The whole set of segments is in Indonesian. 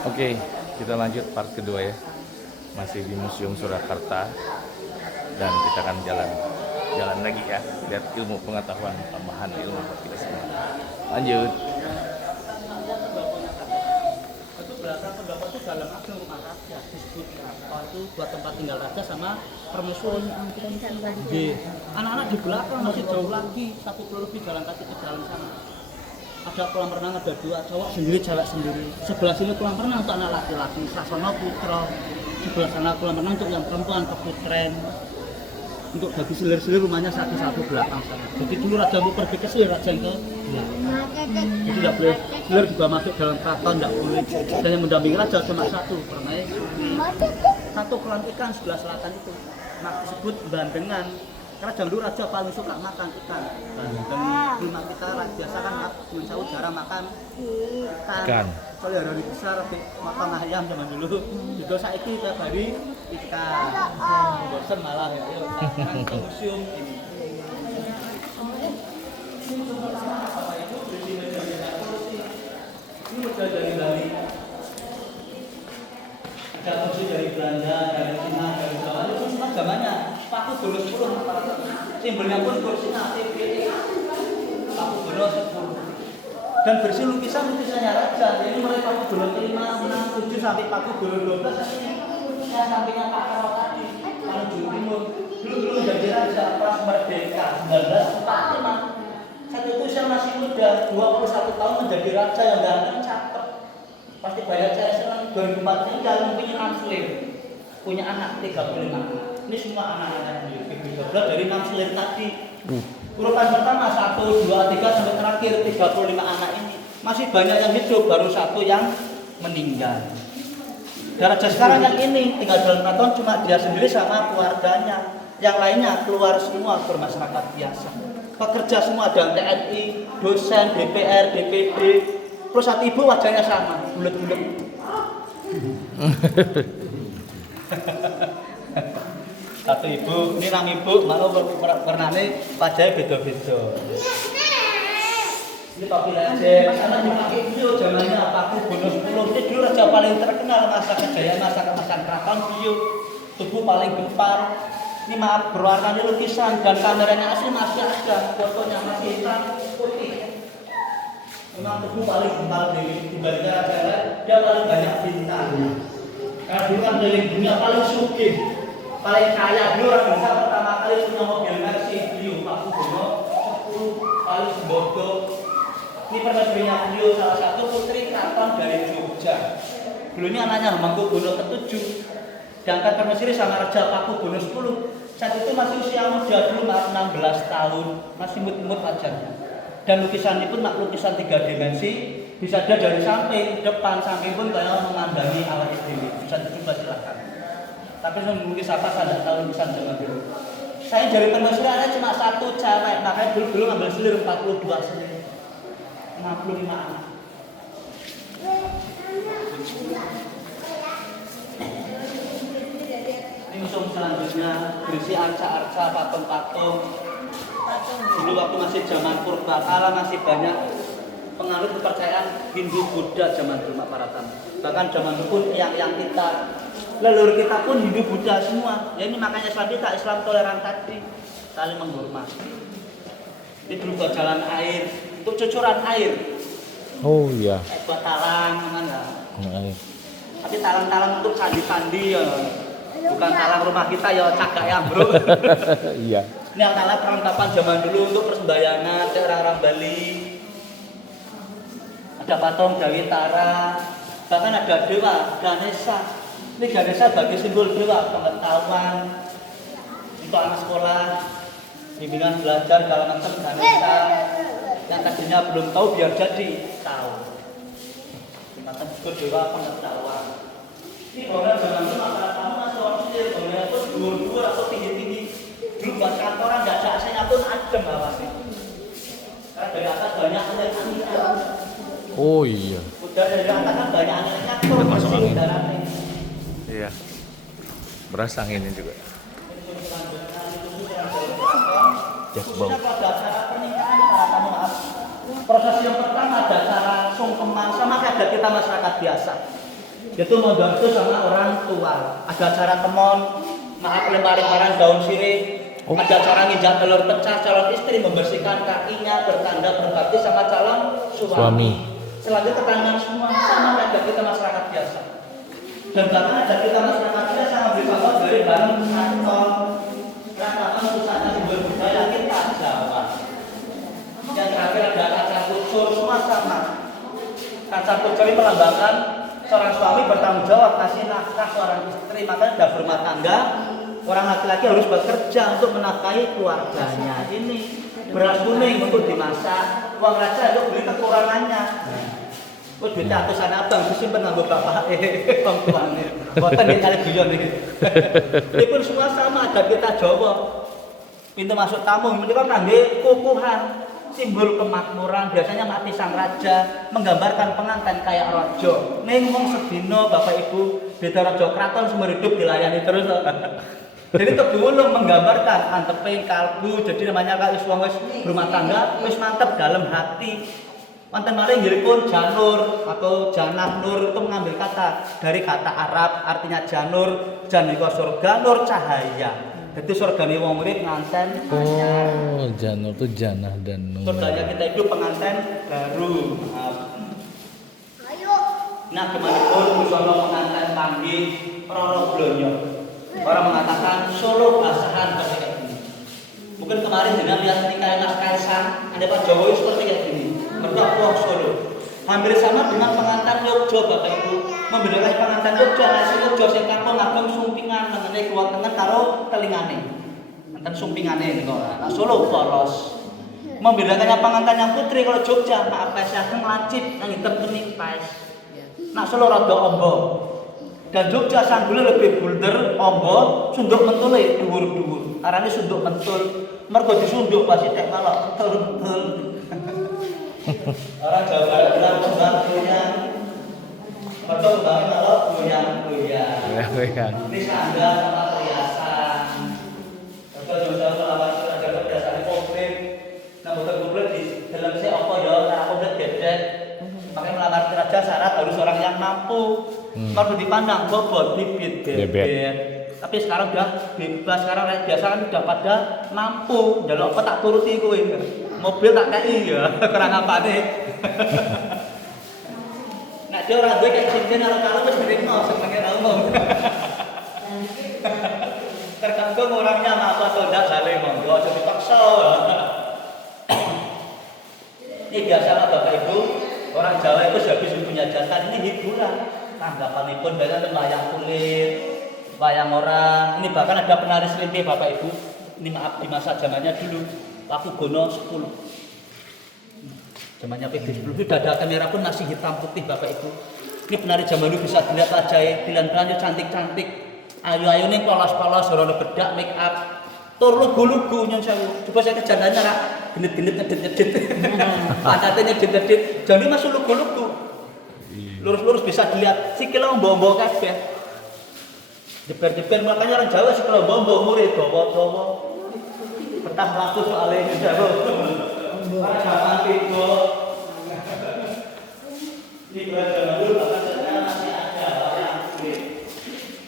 Oke, kita lanjut part kedua ya. Masih di Museum Surakarta dan kita akan jalan lagi ya, lihat ilmu pengetahuan tambahan ilmu buat kita semua. Lanjut. Itu belakang pendapat itu dalam agama rumah raja disebut berapa itu buat tempat tinggal raja sama permusuhan. Anak-anak di belakang masih jauh lagi 1 kilo lebih jalan kaki ke dalam sana. Ada kolam renang, ada 2 cowok sendiri, cewek sendiri. Sebelah sini kolam renang untuk anak laki-laki, sasono putra. Sebelah sana kolam renang untuk yang perempuan, keputren. Untuk bagi selir-selir rumahnya satu-satu belakang sana. Jadi dulu raja mau pergi ke selir, raja yang ke jadi tidak boleh selir juga masuk dalam keraton, tidak boleh. Dan yang mendampingi raja cuma satu, namanya satu kolam ikan sebelah selatan itu. Nah, disebut bandengan. Karena dulu raja paling suka makan ikan. Dan rumah kita biasa kan cuma sahur jarang makan ikan. Soalnya hari besar makan ayam zaman dulu. Juga saiki tiap hari ikan. Bosan malah ya. Sekarang ke museum ini. Ini model dari Bali. Ada kursi dari Belanda, dari Cina, dari Jawa. Itu semua zamannya. Paku Bono 10. Simbolnya pun kursinya TPE. Paku Bono 10. Dan versi lukisannya raja. Ini mulai Paku Bono 5, 6, 7 sampai Paku Bono 12 ini. Yang sampingnya Pak Karo tadi. Kalau Jawa Timur dulu menjadi raja pas merdeka 1945. Saat itu saya masih muda, 21 tahun menjadi raja yang ganteng, cakep. Pasti banyak saya senang. 2004 ini kalau punya selir, punya anak 35 anak. Ini semua anak-anak beliau dari 6 selir tadi. Urutan pertama 1, 2, 3 sampai terakhir 35 anak ini. Masih banyak yang hidup, baru 1 yang meninggal. Dan raja sekarang yang ini tinggal dalam keraton cuma dia sendiri sama keluarganya. Yang lainnya keluar semua bermasyarakat biasa. Pekerja semua ada TNI, dosen, DPR, DPD. Terus satu ibu wajahnya sama, bulet-bulet. Satu ibu, ini nang ibu, malu warnanya wajahnya beda-beda. Ini topi lecer, karena dipakai beliau zamannya Paku Bono 10. Ini dulu raja paling terkenal masa kejayaan, masa kemasan keraton beliau. Tubuh paling gempar. Ini maaf berwarna lukisan dan kameranya asli masih ada, fotonya masih hitam putih. Memang tubuh paling gempar dibandingkan raja lain, dia paling banyak bintang. Karena dulu kan keliling dunia paling sugih. Paling kaya dulu orang Indonesia pertama kali punya mobil Mercy beliau Paku Bono 10 paling sembodo. Ini permaisurinya beliau salah satu putri keraton dari Jogja. Dulunya anaknya Hamengkubuwono ke-7. Diangkat permaisuri sama Raja Paku Bono 10. Saat itu masih usia muda dulu 16 tahun, masih imut-imut wajahnya. Dan lukisan ini pun lukisan 3 dimensi, bisa ada dari samping, depan, samping pun banyak memandangi alat istimewa. Bisa dicoba silakan. Tapi saya lukis apa saya tidak tahu lukisan zaman dulu. Saya dari permaisuri ada cuma 1 cewek, makanya dulu ngambil selir 42 selir, 65 anak. Ini museum selanjutnya berisi arca-arca, patung-patung. Dulu waktu masih zaman purbakala masih banyak penganut kepercayaan Hindu Buddha zaman dulu para tamu. Bahkan zaman dulu pun yang kita leluhur kita pun Hindu Buddha semua. Ya ini makanya Islam kita Islam toleran tadi, saling menghormati. Ini dulu buat jalan air, untuk cucuran air. Oh iya. Buat talang kan ya. Tapi talang-talang untuk candi-candi ya. Bukan talang rumah kita ya cagak ya bro. Iya. Ini alat perlengkapan zaman dulu untuk persembahyangan orang-orang Bali. Ada patung Dewi Tara, bahkan ada dewa Ganesha. Ini Ganesha bagi simbol dewa pengetahuan untuk anak sekolah, bimbingan belajar segala macam Ganesha. Yang tadinya belum tahu biar jadi tahu. Dikatakan juga dewa pengetahuan. Ini bangunan zaman dulu masyarakat kamu masih orang kecil, bangunannya pun dur-dur atau tinggi-tinggi. Dulu buat kantoran nggak ada AC-nya pun adem bawahnya. Karena dari atas banyak angin-angin. Oh iya. Udah dari atas kan banyak anginnya, tuh masuk angin. udaranya. Iya. Berasa anginnya juga. Selanjutnya Jakbau. Khususnya pada acara pernikahan para tamu maaf. Proses yang pertama ada acara sungkeman sama kayak kita masyarakat biasa. Itu membantu sama orang tua. Ada acara temon, maaf lempar-lemparan daun sirih. Ada acara nginjak telur pecah, calon istri membersihkan kakinya bertanda berbakti sama calon suami. Selanjutnya ketangan semua sama kayak kita masyarakat biasa. Dan bahkan ada kita masyarakat biasa ngambil contoh dari barang kantor. Rata-rata pusatnya simbol budaya kita Jawa. Yang terakhir ada kaca kucur, semua sama. Kaca kucur ini melambangkan seorang suami bertanggung jawab kasih nafkah seorang istri, makanya sudah berumah tangga. Orang laki-laki harus bekerja untuk menafkahi keluarganya. Ini beras kuning untuk dimasak, uang raja untuk beli kekurangannya. Duitnya atusan abang disimpan nganggo bapak wong tuane. Boten nek kali biyon iki. Dipun semua sama adat kita Jawa. Pintu masuk tamu menika kangge kukuhan, simbol kemakmuran. Biasanya mati sang raja, menggambarkan pengantin kayak raja. Ning wong sedina Bapak Ibu beda raja kraton seumur hidup dilayani terus. Jadi tebulung menggambarkan anteping kalbu. Jadi namanya kalau wong wis rumah tangga wis mantep dalam hati. Wonten malih nggilipun janur atau janah nur itu mengambil kata dari kata Arab artinya janur, jan niku surga, nur cahaya. Jadi surgane wong murid nganten anyar. Oh, janur itu janah dan nur. Surganya kita itu pengantin baru. Ayo. Nah, kemanapun busana pengantin panggih roro blonyo. Orang mengatakan Solo basahan seperti ini. Mungkin kemarin dengan lihat nikah Mas Kaisang, ada Pak Jokowi seperti kayak gini. Mertua Solo. Hampir sama dengan pengantin Yogyo Bapak Ibu. Membedakan pengantin Yogyo, nasi Yogyo sing kakung ngagem sumpingan mengenai kuwatengan karo telingane. Enten sumpingane niku. Nah, Solo polos. Membedakannya pengantin yang putri kalau Jogja, maaf pes ageng lancip, nang hitam kening pes. Nak Solo rada ombo. Dan Jogja sanggule lebih bulder, ombo, sunduk mentule dhuwur-dhuwur. Arane sunduk mentul. Mergo disunduk pasti tek malah betul-betul. Orang Jawa Barat bilang kembang goyang. Betul kembangnya kalau goyang-goyang. Ini sandal sama perhiasan. Betul jauh-jauh melawan ada kebiasaan komplit. Nah komplit di dalam saya apa ya? Nah komplit gedek. Makanya melamar raja syarat harus orang yang mampu. Kalau dipandang bobot, bibit, bebet. Tapi sekarang udah bebas, sekarang biasa kan udah pada mampu. Jalur apa tak turuti kowe. Mobil tak kei ya, kurang apa nih? Nah dia orang gue kayak cincin orang kalau wis nerima senengnya ngomong. Tergantung orangnya mampu atau tidak saling monggo, aja dipaksa. Ini biasa lah Bapak Ibu, orang Jawa itu habis punya jasa ini hiburan. Tanggapan pun banyak wayang kulit, wayang orang. Ini bahkan ada penari selinting Bapak Ibu. Ini maaf di masa zamannya dulu. Paku Gono 10. Zamannya PB 10 sudah ada kamera pun masih hitam putih Bapak Ibu. Ini penari zaman dulu bisa dilihat wajahnya, pilihan-pilihannya cantik-cantik. Ayu-ayu nih polos-polos, rono bedak, make up. Tur lugu-lugu nyon sewu. Coba saya kejar nanya Kak. Genit-genit ngedit-ngedit. Pantatnya ngedit-ngedit. Jadi masuk lugu-lugu. Lurus-lurus bisa dilihat sikile mbok-mbok kabeh. Jeber-jeber makanya orang Jawa sikile mbok-mbok murid dawa-dawa. Petang waktu soalnya ini jauh. Ada zaman tiba. Ini zaman dulu bahkan sekarang masih ada yang kulit.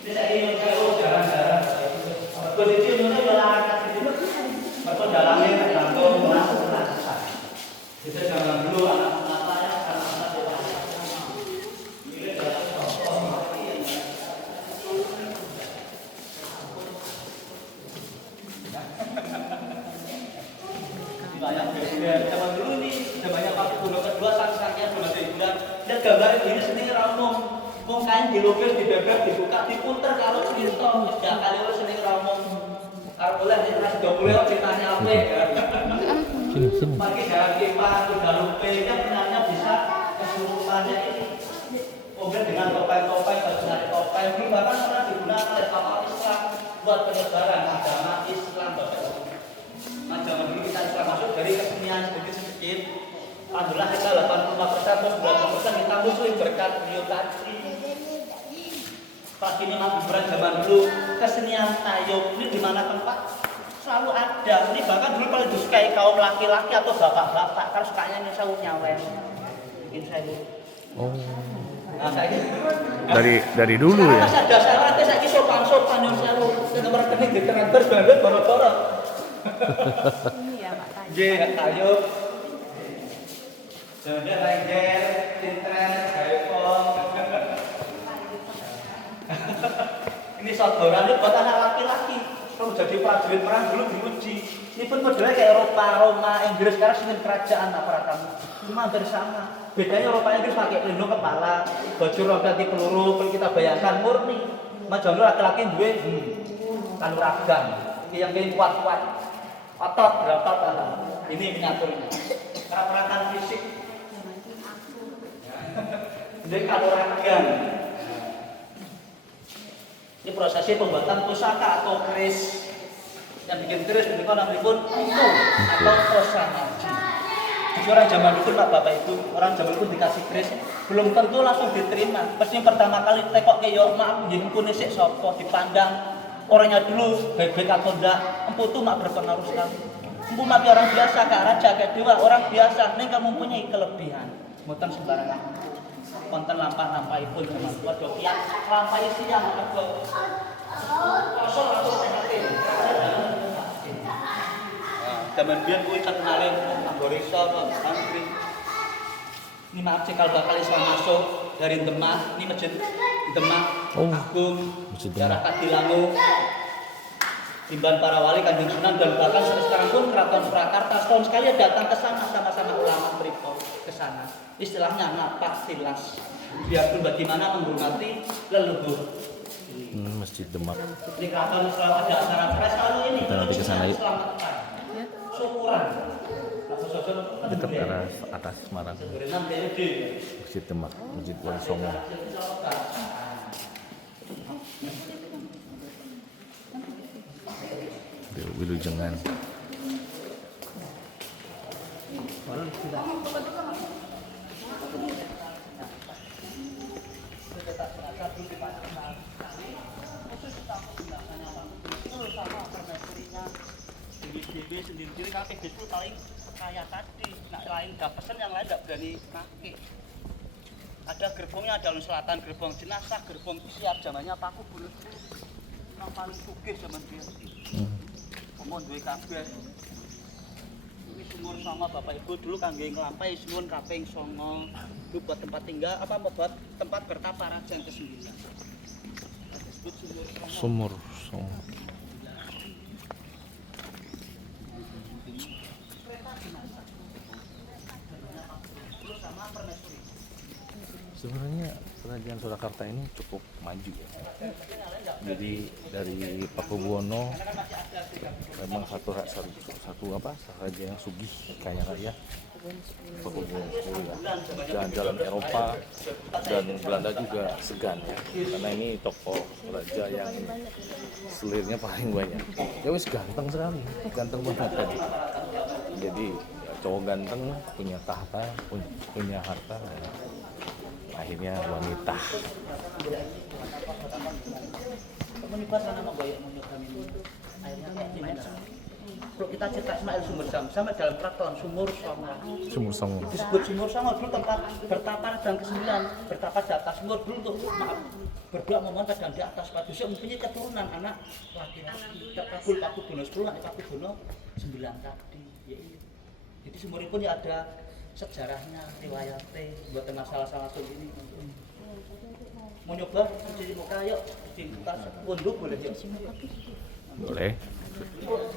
Ini saya ingin jauh jarang-jarang. Posisi umumnya malah angkat gitu. Mereka dalamnya tergantung merasa. Kita zaman dulu anak-anak saya anak-anak dewasa. Ini adalah banyak berbeda zaman dulu nih, zamannya Paku Gono kedua sang-sangnya belum ada hiburan. Dan gambar ini seni ramong, wong kain dilukis, dibeber, dibuka, diputer kalau cerita, sejak kali itu seni ramong. Kalau boleh nih ras 20 ceritanya apa? Pagi jalan kipas, udah lupa, kan benarnya bisa kesurupannya ini. Kemudian dengan topeng-topeng, baju dari topeng, ini bahkan pernah digunakan oleh kapal Islam buat penyebaran agama Islam Bapak. Nah, zaman dulu kita Islam masuk dari kesenian sedikit-sedikit. Alhamdulillah kita 85% atau 90% kita muslim berkat beliau tadi. Pagi ini hiburan zaman dulu kesenian tayub ini di mana tempat? Selalu selalu ada. Ini bahkan dulu paling disukai kaum laki-laki atau bapak-bapak kan sukanya ini selalu nyawer. Bikin saya. Oh. Nah, saya Dari dulu ya. Mas ada syaratnya saya sopan-sopan yang selalu nomor rekening di transfer banget boro-boro. Iya, Pak Tayo. Nggih, ayo. Jangan lengger, internet, iPhone. Ini sodoran ini buat anak laki-laki. Kalau jadi prajurit perang dulu diuji. Ini pun modelnya kayak Eropa, Roma, Inggris. Sekarang sini kerajaan aparatamu. Cuma hampir sama. Bedanya Eropa Inggris pakai pelindung kepala, baju roda di peluru. Kalau kita bayangkan murni. Macam laki-laki duwe kan ragam. Ini yang kuat-kuat. Otot berotot. Ini miniaturnya. Perang fisik. Jadi kalau ragam. Ini prosesnya pembuatan pusaka atau keris. Yang bikin keris menikah namanya pun itu atau prosamaji. Jadi orang zaman dulu Pak Bapak Ibu, orang zaman dulu dikasih keris belum tentu langsung diterima. Pasti yang pertama kali tekok ke yo maaf nggih empun sik sapa dipandang orangnya dulu baik-baik atau enggak. Empu itu mak berpengaruh sekali. Empu mak orang biasa kak raja kayak dewa orang biasa ning kamu mempunyai kelebihan. Mboten sembarangan. Konten lampah-lampahipun zaman waduh kiat lampai siang kebo. Kosong atau sehatin. Zaman biyen kuwi terkenalin Amborisa kok santri. Ini maaf cekal bakal Islam masuk dari Demak, ini masjid Demak Agung, daerah Kadilangu. Timban para wali Kanjeng Sunan dan bahkan sekarang pun Keraton Surakarta setahun sekali datang ke sana sama-sama ulama Pripto ke sana. Istilahnya napak tilas. Biarpun bagaimana menghormati leluhur. Masjid Demak. Di Keraton selalu ada acara pres selalu ini. Kita nanti ke sana yuk. Syukuran. Dekat arah atas Semarang. Masjid Demak, Masjid Wali Songo. Wilujengan. Sendiri kalau itu paling kaya tadi, nak lain gak pesen yang lain gak berani pakai. Ada gerbongnya, ada selatan gerbong jenazah, gerbong siap zamannya Paku Bulus. Yang paling sugih zaman dia. Omong duwe kabeh. Ini sumur songo Bapak Ibu dulu kangge nglampahi suwun kaping 9. Itu buat tempat tinggal apa buat tempat bertapa raja yang ke-9. Disebut Sumur Songo. Sebenarnya kerajaan Surakarta ini cukup maju ya. Jadi dari Pakubuwono memang satu raja yang sugih kaya raya. Pakubuwono ya. Jalan-jalan Eropa dan Belanda juga segan ya. Karena ini tokoh raja yang selirnya paling banyak. Ya wis ganteng sekali, ganteng banget tadi. Jadi cowok ganteng punya tahta, punya harta. Akhirnya wanita. Kalau kita cerita Ismail Sumber sama dalam keraton Sumur Songo. Sumur Songo. Disebut Sumur Songo dulu tempat bertapa dan ke-9, bertapa di atas sumur dulu untuk berdoa memohon dan di atas batu mempunyai keturunan anak laki-laki. Terkabul Paku Buwono 10, nanti Paku Buwono 9 tadi. Jadi sumur itu ya ada sejarahnya, riwayatnya, buat masalah-masalah ini. Mau nyoba cuci muka yuk, cuci muka punduk boleh yuk? Boleh.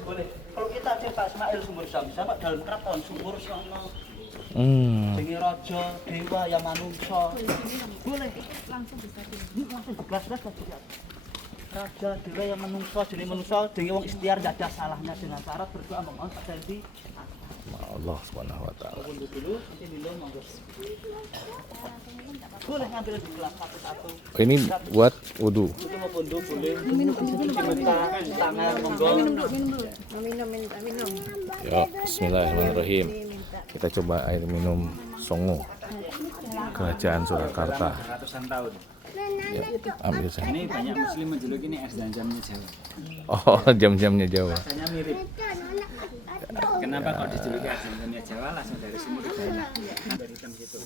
Boleh. Kalau kita cerita Ismail Sumber sama dalam keraton Sumur Songo. Jenenge raja, dewa, yang manungsa. Boleh. Langsung bisa Langsung geblas-geblas ya. Raja, dewa, yang manungsa, jenenge manungsa, jenenge wong ikhtiar gak ada salahnya dengan syarat berdoa memohon pada di Allah Subhanahu wa taala. Punduk dulu, nanti minum monggo. Boleh ngambil di gelas satu-satu. Ini buat wudu. Itu mau punduk boleh. Cuci muka, tangan monggo. minum. Yuk, bismillahirrahmanirrahim. Kita coba air minum Songo. Kerajaan Surakarta. Ratusan tahun. Ambil saya. Ini banyak muslim menjuluki ini es dan jamnya Jawa. Oh, jam-jamnya Jawa. Rasanya mirip. Kenapa kok dijuluki es dan jamnya Jawa? Langsung dari sumur banyak. Dari hitam gitu.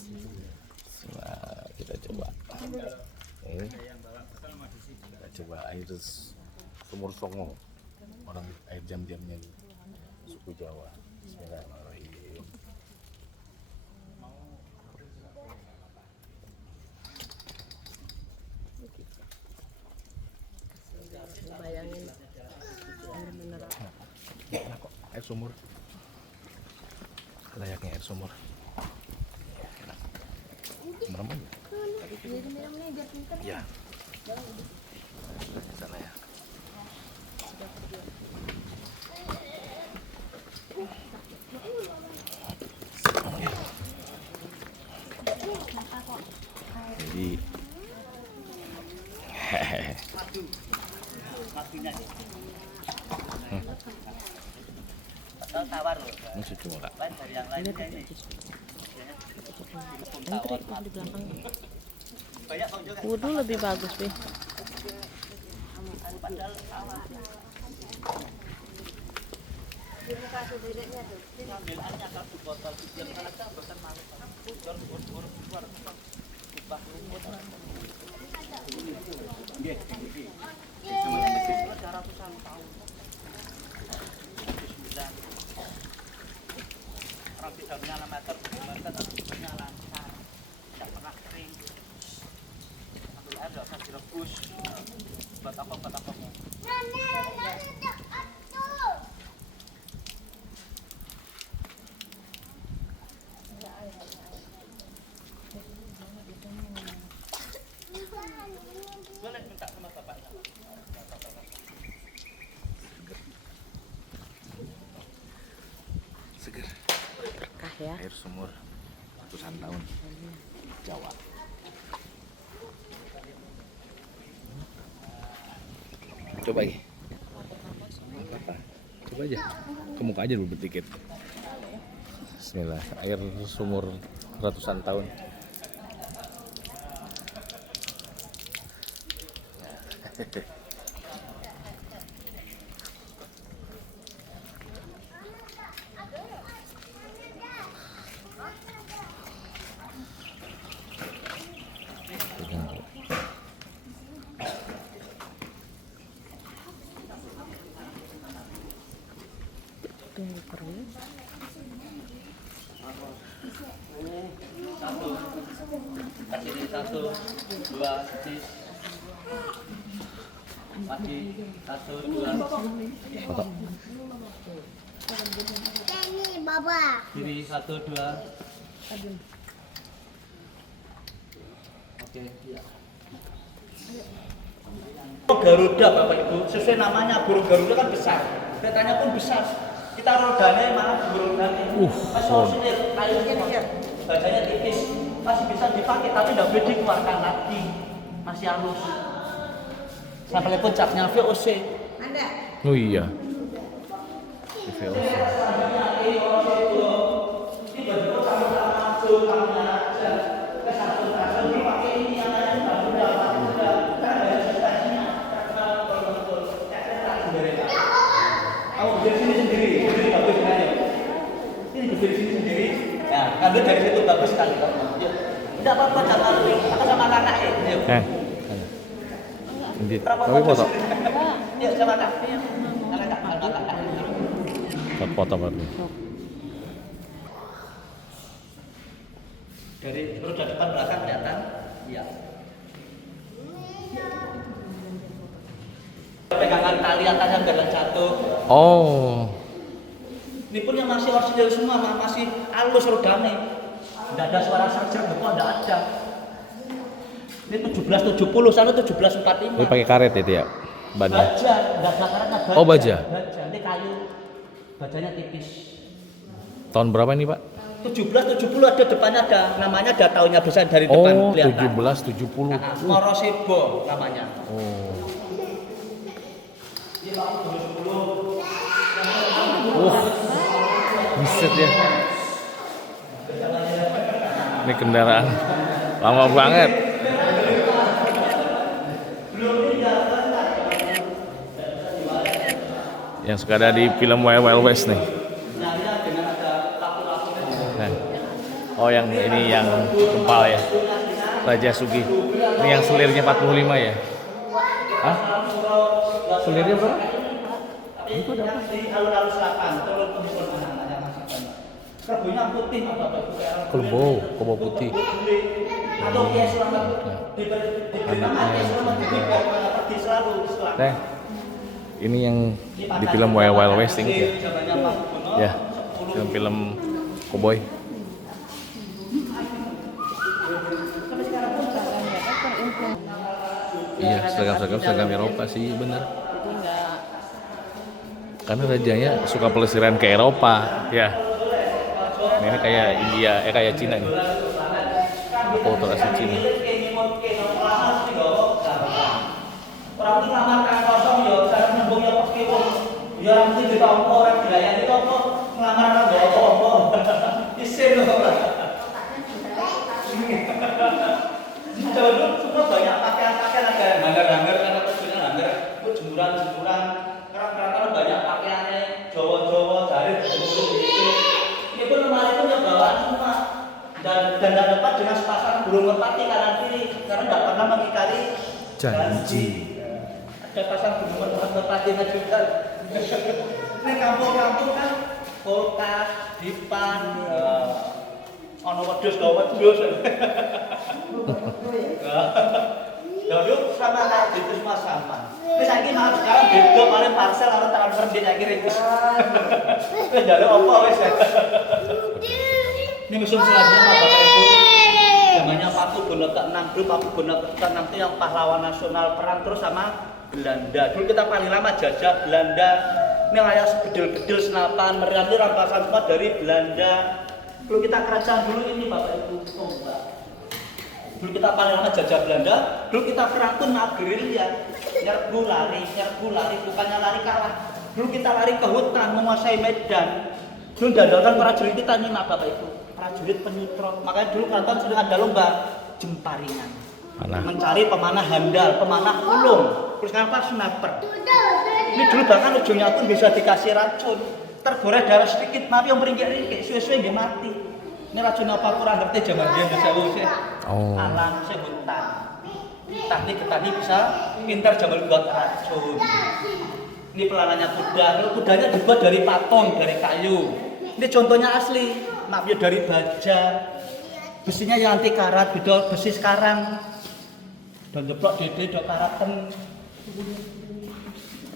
Nah, kita coba. Ini. Kita coba air sumur Songo. Orang air jam-jamnya suku Jawa. Bismillahirrahmanirrahim. Bayangin air mineral. Enak kok, air sumur. Layaknya air sumur. Enak. Merem aja. Ya. Di sana ya. Jadi hehehe. Tawar loh. Ini suci muka. Lain dari yang lain ini. Antri di belakang. Banyak Bang juga. Wudhu lebih bagus, Be. Padahal tawar. Ambilannya satu botol kecil kalau tak bosan malu. Bor keluar. Ubah lumut. Nggih, iki. Sama yang kecil 200-an tahun. Bismillah. Orang bisa menyala meter, tapi menyala lancar. Tidak pernah kering. Ambil air, tidak usah direbus. Buat apa? Boleh minta sama bapaknya. Seger. Berkah ya. Air sumur ratusan tahun. Jawa. Coba lagi. Apa? Coba aja. Ke muka aja dulu sedikit. Bismillah. Air sumur ratusan tahun. Tunggu kering. Kasih ini 1, 2, sis. Mati 1, 2. Foto. Kiri 1, 2. Oke, iya. Garuda Bapak Ibu, sesuai namanya burung Garuda kan besar. Petanya pun besar. Kita rodanya malah burung rodanya. Masih orisinil, kayunya bajanya tipis. Masih bisa dipakai tapi tidak boleh dikeluarkan lagi. Masih halus. Sampai pun capnya VOC. Oh iya. VOC. Kamu berdiri sini sendiri bagus sekali. Ini berdiri sini sendiri. Nah, ambil dari situ bagus sekali. Ya. Tidak apa-apa, jangan malu. Apa sama kakak ya? Tapi foto. Ya, sama kakak. Foto baru. Dari roda depan belakang kelihatan? Iya. Pegangan tali atasnya biar jatuh. Oh. Ini pun yang masih orisinil semua, masih halus rodanya. Tidak ada suara serjer, tidak ada. Ini 1770, sana 1745. Ini pakai karet itu ya? Bannya. Baja, tidak ada karetnya baja. Oh, baja. Baja, ini kayu. Bajanya tipis. Tahun berapa ini, Pak? 1770 ada depannya ada namanya, ada tahunnya besar dari depan Oh, kelihatan. 1770. Nah, Morosebo namanya. Oh. Buset ya. Ini kendaraan lama banget. yang suka ada di film Wild Wild West nih. Nah. Oh yang ini yang kempal ya, Raja Sugi. Ini yang selirnya 45 ya? Hah? Selirnya berapa? Itu dapat di alun-alun selatan, telur tempur namanya masih banyak. Kerbaunya putih apa itu kayak Kerbau putih. atau kayak selamat di Anaknya pergi selalu selatan. Teh, ini yang di film Wild Wild West ini ya? Ya, film cowboy. Iya, seragam Eropa sih bener. Karena rajanya suka pelesiran ke Eropa, ya. Nah, ini kayak India, kayak Cina nih. Foto asli Cina. Orang ini ngelamar kosong ya, cara nyambung ya pakai wong. Ya orang itu ditompo orang dilayani tompo, ngelamar orang bawa tompo. Isin loh. Coba dulu semua banyak pakaian-pakaian ada hanger-hanger karena tujuannya hanger, itu jemuran-jemuran. Kadang-kadang banyak pakaiannya Jawa-Jawa dari dulu gitu. Ini pun lemari pun yang bawaan semua. Dan tidak dapat dengan sepasang burung merpati kanan kiri karena tidak pernah mengingkari janji. Ada pasang burung merpatinya juga. Ini kampung-kampung kan kulkas, dipan, ono wedhus gawe wedhus. Dulu sama anak itu semua sama. Wis saiki maaf sekarang beda paling parcel karo transfer di saiki wis. Wis njaluk apa wis. Ini museum selanjutnya Bapak Ibu. Zamannya Paku Bono ke-6 dulu, Paku Bono ke-6 itu yang pahlawan nasional perang terus sama Belanda. Dulu kita paling lama jajah Belanda. Ini layak sebedil-bedil senapan, meriam ini rampasan semua dari Belanda. Dulu kita kerajaan dulu ini Bapak Ibu. Oh, Mbak. Dulu kita paling lama jajah Belanda, dulu kita perang pun gerilya, nyerbu lari, bukannya lari kalah. Dulu kita lari ke hutan, menguasai medan. Dulu dandalkan prajurit kita nyimak Bapak Ibu, prajurit penyutrot. Makanya dulu keraton sering ada lomba jemparingan, mencari pemanah handal, pemanah ulung. Terus kenapa sniper? Ini dulu bahkan ujungnya pun bisa dikasih racun, tergores darah sedikit, mati yang meringkik-ringkik, suwe-suwe dia mati. Ini racun apa kurang ngerti zaman dia sewu sih. Alam sebutan. Petani bisa pintar zaman buat racun. Ini pelanannya kuda. Kalau kudanya dibuat dari patung, dari kayu. Ini contohnya asli. Maaf ya dari baja. Besinya yang anti karat, beda besi sekarang. Dan jeblok dede dok karaten.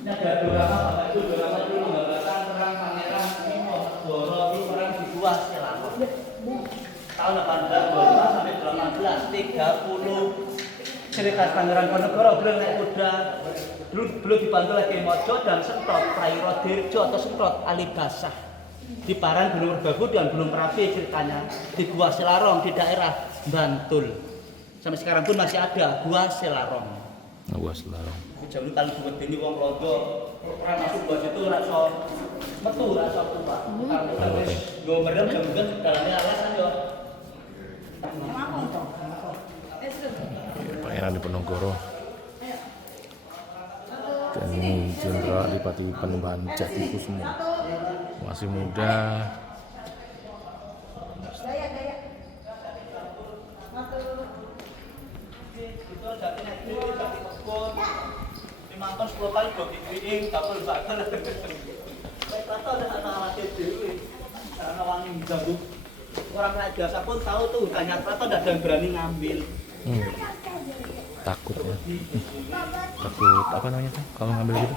Ini ada drama itu pembebasan perang Pangeran Diponegoro itu perang di Gua Selako. Tahun 1825 sampai 1830 ciri khas Pangeran Diponegoro beliau naik kuda. Dulu dibantu lagi Mojo dan Sentrot Prairo Dirjo atau Sentrot Alibasah. Di Paran Gunung Merbabu dan Gunung Merapi ceritanya di Gua Selarong di daerah Bantul. Sampai sekarang pun masih ada Gua Selarong. Gua Selarong. Jam itu kalau buat ini wong londo, pernah masuk buat itu rasa metu rasa tua. Kalau gue merem jam itu dalamnya alasan yo. Pangeran Diponegoro dan Jenderal Adipati Panembahan Jatikusumo masih muda. Dimantan 10 kali gue dikirim, kapal bakal. Baik kata ada anak-anak dewi, karena wangi mengganggu. Orang naik biasa pun tahu tuh hutannya kata ada yang berani ngambil. Takut ya. Takut apa namanya tuh kalau ngambil gitu?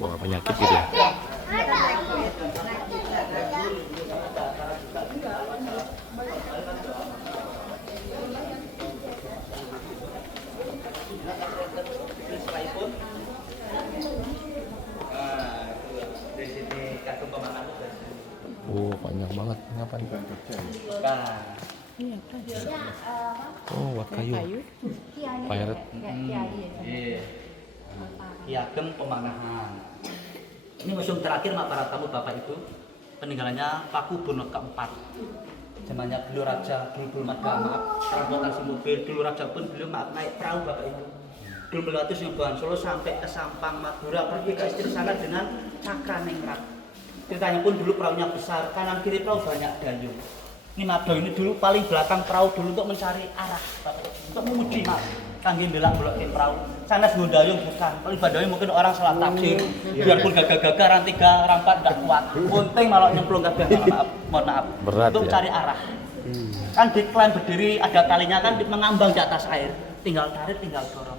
Bawa penyakit gitu ya. Oh, banyak banget. Ngapain? Oh, buat kayu. Pirate. Piagam Pemanahan. Ini museum terakhir mak para tamu Bapak Ibu. Peninggalannya Paku Bono ke-4. Zamannya beliau raja, beliau belum ada transportasi mobil, beliau raja pun beliau naik perahu Bapak Ibu. Dulu melewati Sungai Solo sampai ke Sampang Madura, pergi ke istri sana dengan Cakraningrat. Ceritanya pun dulu perahunya besar, kanan kiri perahu banyak dayung. Ini Mado ini dulu paling belakang perahu dulu untuk mencari arah, untuk memuji Mas. Kangge belak bolokin perahu. Sana sebelum dayung bukan, paling badayung mungkin orang salah tafsir. Biarpun gagah-gagah orang 3, orang 4 enggak kuat. Penting malah nyemplung gagah, mohon maaf. Berat untuk ya? cari arah. Kan diklaim berdiri ada talinya kan mengambang di atas air. Tinggal tarik, tinggal dorong.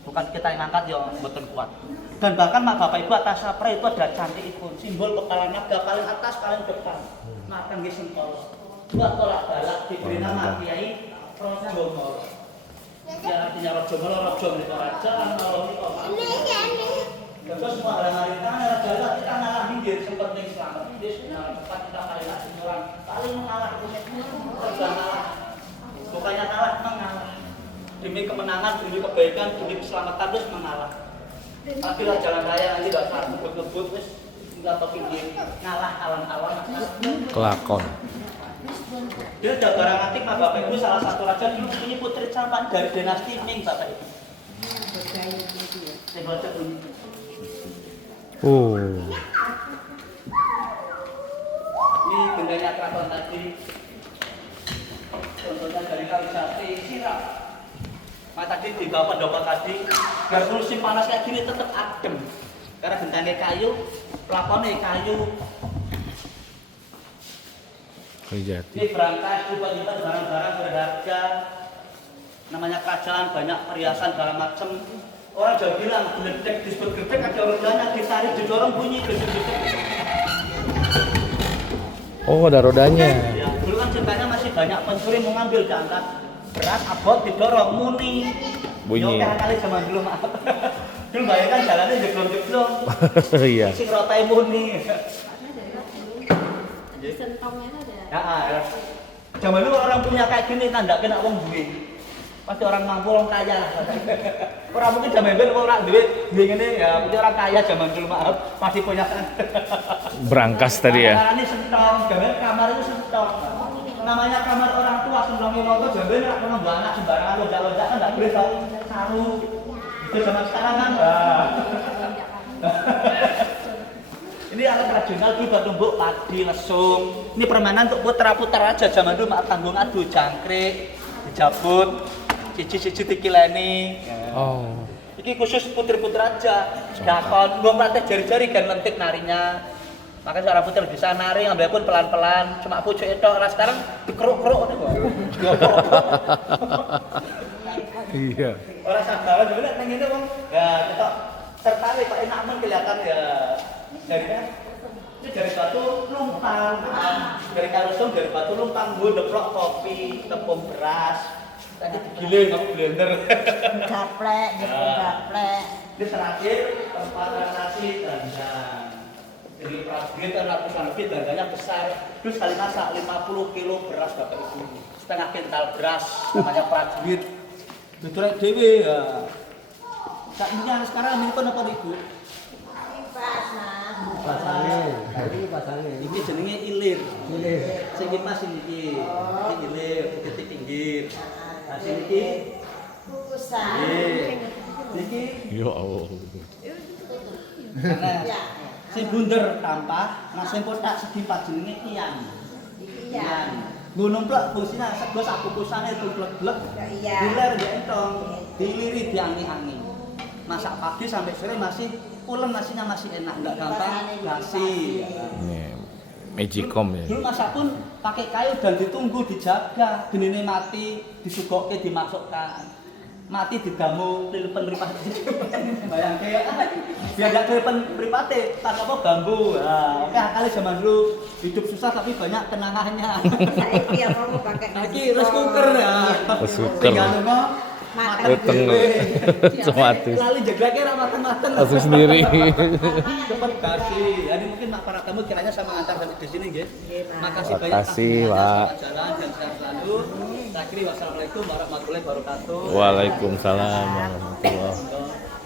Bukan kita yang angkat ya betul kuat. Dan bahkan mak bapak ibu atas sapra itu ada cantik ikon simbol kepala naga paling atas paling depan. Makan di sentol. Buat tolak balak diberi nama Kiai Rojomo. Ya artinya Rojomo, Rojo itu raja, kalau itu terus semua hari-hari raja kita ngalah minggir seperti selamat. Jadi cepat kita paling mengalah bukannya kalah, mengalah. Demi kemenangan, demi kebaikan, demi keselamatan terus mengalah. Akhirnya jalan raya nanti gak usah ngebut-ngebut, terus nggak tahu pinggir, ngalah awan-awan. Kelakon. Dia ada barang antik, Pak Bapak Ibu, salah satu raja dulu ini putri campan dari dinasti Ming, Bapak Ibu. Saya baca bunyi. Ini bendanya keraton tadi. Contohnya dari Kalisati, Sirap. Tadi di bawah pendopo tadi, biar musim panas kayak gini tetap adem. Karena bentangnya kayu, pelakonnya kayu. Jati. Ini berangkas, lupa-lupa barang-barang berharga. Namanya kerajaan, banyak perhiasan segala macam. Orang Jawa bilang, geledek disebut geledek ada rodanya, ditarik didorong bunyi geledek-geledek. Oh, ada rodanya. Ya, dulu kan ceritanya masih banyak pencuri mau ngambil diangkat. Berat, abot, didorong, muni. Bunyi. Yo, kali zaman dulu maaf. Dulu bayangkan jalannya jeglong-jeglong. Iya. Sing rotai muni. Sentongnya ada. Ya, zaman dulu orang punya kayak gini tanda kena wong duwe. Pasti orang mampu, orang kaya. Orang mungkin zaman dulu orang duwe ngene ya, pasti orang kaya zaman dulu maaf, masih punya kan. Berangkas tadi ya. Ini sentong, gambar kamar itu sentong. Namanya kamar orang tua sentongnya mau tuh jambe nek ono anak sembarangan lonjak-lonjak kan enggak boleh tahu saru. Itu zaman sekarang kan. Ini alat tradisional di Batumbuk, padi, lesung. Ini permainan untuk putra-putra aja zaman dulu mak tanggung adu jangkrik, dijabut, cici-cici dikileni. Oh. Iki khusus putri-putra aja. Dakon, gua melatih jari-jari kan lentik narinya. Makanya seorang putri bisa nari, ngambil pun pelan-pelan. Cuma pucuk itu, orang sekarang dikeruk-keruk nih gua. Iya. Orang sabaran dulu lihat ini bang. Ya kita tertarik Pak enak men kelihatan ya. Jadi kan itu dari batu lumpang, dari kalusung dari batu lumpang, gue deplok kopi, tepung beras. Tadi digiling aku blender. Gaplek, gaplek. Ini terakhir tempat nasi dandang. Jadi prajurit ratusan lebih dandangnya besar. Terus kali masak 50 kilo beras Bapak Ibu. Setengah kental beras namanya prajurit. Betul dewe ya. Saat ini sekarang ini pun apa Ibu? Ini jenenge ilir. Sing iki Mas iki. Iki ilir, titik pinggir. Nah sing iki kukusan. Niki Ya Allah. sing bunder tampah, nah sing kotak segi pat jenenge iyang. Iyang. Gunung plek fungsine sego sak kukusane tublek-blek. Diler ya entong, diliri diangi-angi. Masak pagi sampai sore masih pulen, nasinya masih enak, enggak gampang basi. Ini Magicom ya. Dulu masak pun pakai kayu dan ditunggu, dijaga, genine mati, disugokke dimasukkan. Mati didamu lilipan mripate. Bayangke biar gak lilipan mripate, tak apa bambu. Nah, oke kali zaman dulu hidup susah tapi banyak kenangannya. Saiki ya mau pakai. Saiki rice cooker ya. Rice cooker. Tinggal lunga mateng Uteng dhewe. otomatis. Lalu jeglake ra mateng-mateng. Langsung sendiri. Cepet basi. Jadi mungkin Mak para tamu kiranya sama ngantar sampai di sini nggih. Makasih banyak. Makasih, Pak. Selamat jalan dan sehat selalu. Akhiri wassalamualaikum warahmatullahi wabarakatuh. Waalaikumsalam warahmatullahi.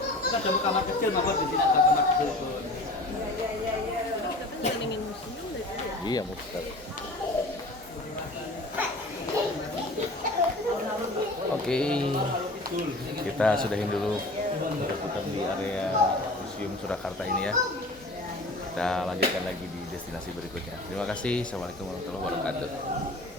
Kita ada kamar kecil maupun di sini ada kamar kecil pun. Iya, Ustaz. Oke. kita sudahin dulu putar-putar di area Museum Surakarta ini ya. Kita lanjutkan lagi di destinasi berikutnya. Terima kasih. Assalamualaikum warahmatullahi wabarakatuh.